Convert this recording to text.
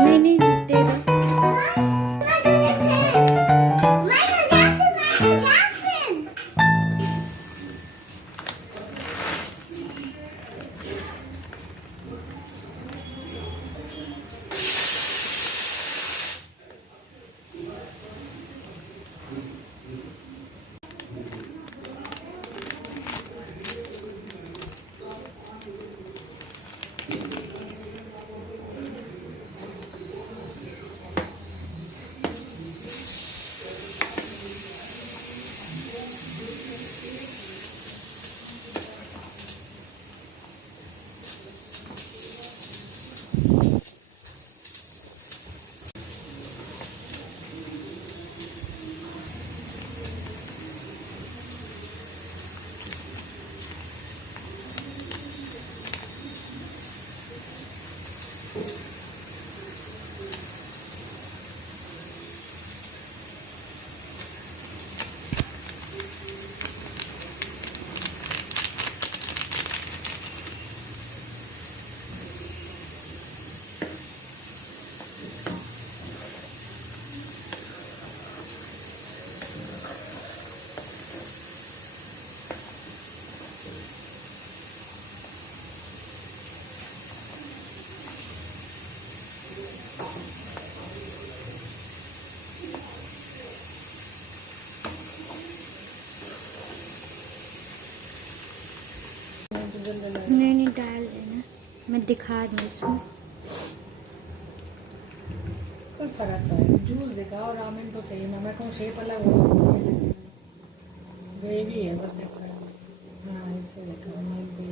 नहीं नहीं दे दो। नहीं नहीं डाल देना, मैं दिखा दूँ इसमें। कोई फर्क तो है, जूस दिखाओ, रामेन तो सही है, मैं कहूँ शेप अलग होगा, ग्रेवी है बस देखो। हाँ इससे देखो, मैं भी